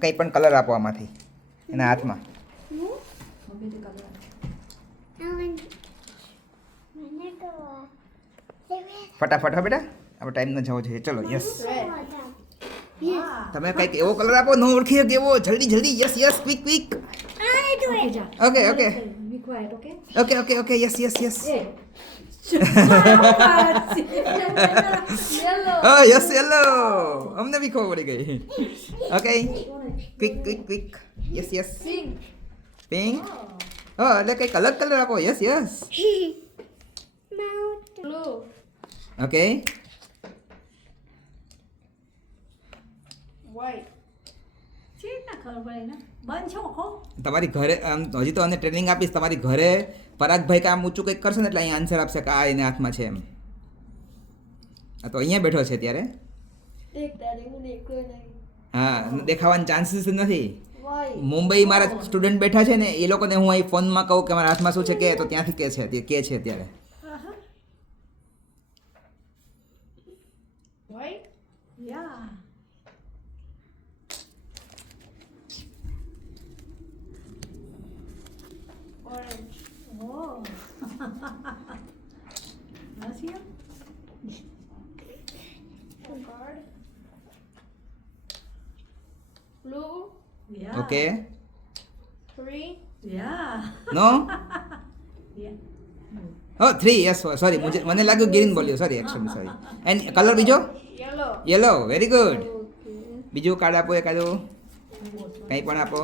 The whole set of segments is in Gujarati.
કંઈ પણ કલર આપો આમાંથી એના હાથમાં. ફટાફટ હો બેટા, આપણે ટાઈમ ન જવો જોઈએ. ચલો યસ, તમે કંઈક એવો કલર આપો નો ઓળખી શકે એવો. જલ્દી જલ્દી, yes yes, quick quick. Okay okay okay okay okay, yes yes yes. Oh yes, yellow. અમને બી ખબર પડી ગઈ. Okay, quick quick quick. Yes yes. Pink. oh એટલે કંઈક અલગ કલર આપો. Yes yes. ઓકે. તમારી ઘરે હજી તો અમને ટ્રેનિંગ આપીશ. તમારી ઘરે પરાગભાઈ કામ ઊંચું કંઈક કરશે ને એટલે અહીંયા આન્સર આપશે કે આ એને હાથમાં છે એમ. આ તો અહીંયા બેઠો છે ત્યારે. હા, દેખાવાના ચાન્સીસ નથી. મુંબઈ મારા સ્ટુડન્ટ બેઠા છે ને, એ લોકોને હું અહીં ફોનમાં કહું કે મારા હાથમાં શું છે કે, તો ત્યાંથી કે છે ત્યારે. Orange. Oh. Gracias. Card. Blue. Yeah. Okay. 3. Yeah. No Yeah. O 3. Yes sorry, મને લાગ્યું ગ્રીન બોલ્યો. Sorry, actually sorry. And colour બીજો Yellow. Yellow. Very good. Okay. બીજું કાર્ડ આપો એકાદું, કંઈ પણ આપો.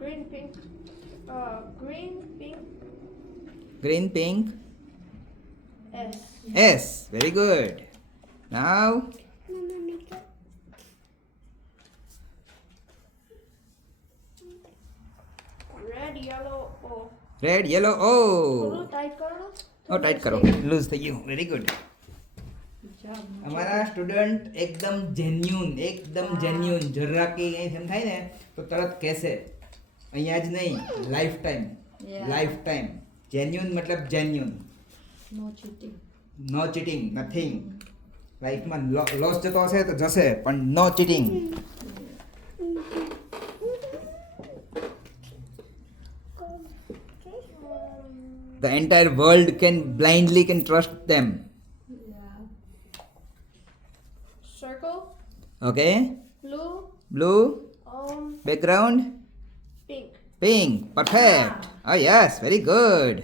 Green, pink. Green, pink. Green, pink, S. S. Very good. Now Red, yellow, O. Red, yellow. O Blue, tight करो. ઓ ટાઈટ કરો, લૂઝ થઈ ગયું. Very good. Good job. અમારા સ્ટુડન્ટ એકદમ જેન્યુન. જરા કે એમ થાય ને તો તરત કહેશે. અહીંયા જ નહીં, life time. Yeah. Life time. Genuine મતલબ જેન્યુન. No cheating. નો ચીટિંગ, નથિંગ. લાઈફમાં લોસ જતો હશે તો જશે, પણ નો cheating. The entire world can blindly trust them. Yeah. Circle. Okay. Blue. Blue. Background. Pink. Pink. Perfect. Oh yes, very good.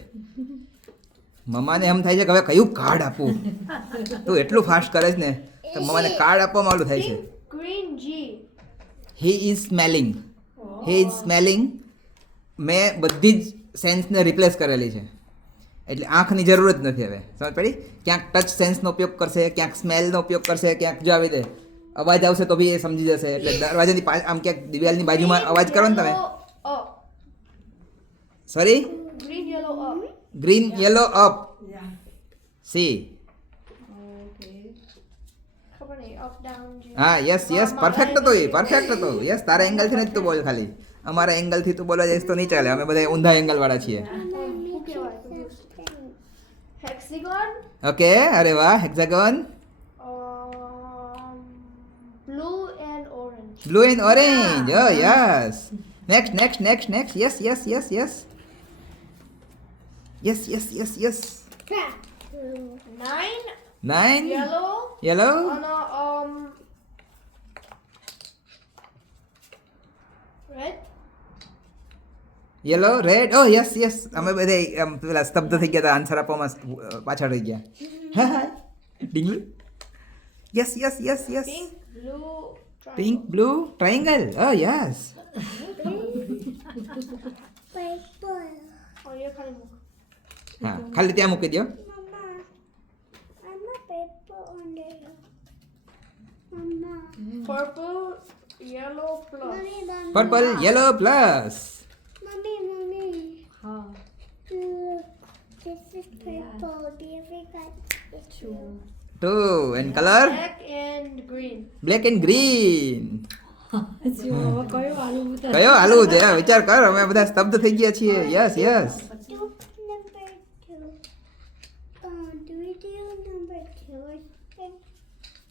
મમ્માને એમ થાય છે કે હવે કયું કાર્ડ આપું. તું એટલું ફાસ્ટ કરે છે ને તો મમ્માને કાર્ડ આપવામાં ઓલું થાય છે. Pink. Green, G. He is smelling. He is smelling. મેં બધી જ સેન્સને રિપ્લેસ કરેલી છે, એટલે આંખની જરૂર જ નથી હવે. સમજ પડી? ક્યાંક ટચ સેન્સનો ઉપયોગ કરશે, ક્યાંક સ્મેલનો ઉપયોગ કરશે, ક્યાંક જો આવી દે અવાજ આવશે તો બી એ સમજી જશે. એટલે દરવાજાની આમ ક્યાંક દિવાલની બાજુમાં અવાજ કરો ને તમે. Yellow, up. Sorry, Green, yellow, up. Green, yellow, up. Yeah. C. Okay. ખબર નહીં, up, down, G. હા, યસ યસ, પરફેક્ટ હતો એ, પરફેક્ટ હતો. યસ, તારા એંગલથી નથી તું બોલ ખાલી. અમારા એંગલથી તું બોલવા જઈશ તો નહીં ચાલે. અમે બધા ઊંધા એંગલ વાળા છીએ. શું કહેવાય? Hexagon. ઓકે, અરે વાહ. Hexagon. Blue and orange. Blue and orange. O yes. Next. Yes. Yes. 9. 9. Yellow. Yellow. And red. Yellow, red. O yes. અમે બધે પેલા સ્તબ્ધ થઈ ગયા હતા આન્સર આપવામાં, પાછળ રહી ગયા. હા ડીંગલી. Yes. Pink. Blue. Pink, blue, triangle. Oh yes. Oh, ये खाली मुख. હા, ખાલી ત્યાં મૂકી દો. Purple. Yellow plus. Purple, yellow plus. Huh. This is purple. The other guy is blue. 2 and colour Black and green. Black and green. જો કયો આલુ ઉતાર. કયો હાલવું છે વિચાર કર. અમે બધા સ્તબ્ધ થઈ ગયા છીએ. Yes. Do number 2. Do we do number 2 or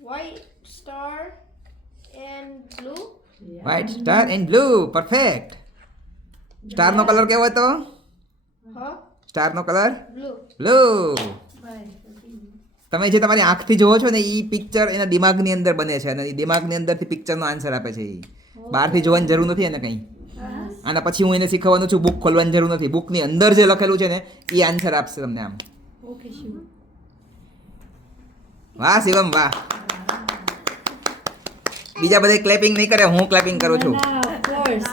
White star and blue. White star and blue perfect સ્ટારનો કલર કેવો હતો Huh? સ્ટારનો કલર Blue. બ્લુ તમે જે તમારી આંખથી જોવો છો ને એ પિક્ચર એના દિમાગની અંદર બને છે અને એ દિમાગની અંદરથી પિક્ચરનો આન્સર આપે છે એ બહારથી જોવાની જરૂર નથી એને કંઈ આના પછી હું એને શીખવવાનું છું બુક ખોલવાની જરૂર નથી બુકની અંદર જે લખેલું છે ને એ આન્સર આપશે તમને આમ ઓકે શિવ વાહ શિવમ વાહ બીજા બધા ક્લેપિંગ નહીં કરે હું ક્લેપિંગ કરું છું ના ઓફ કોર્સ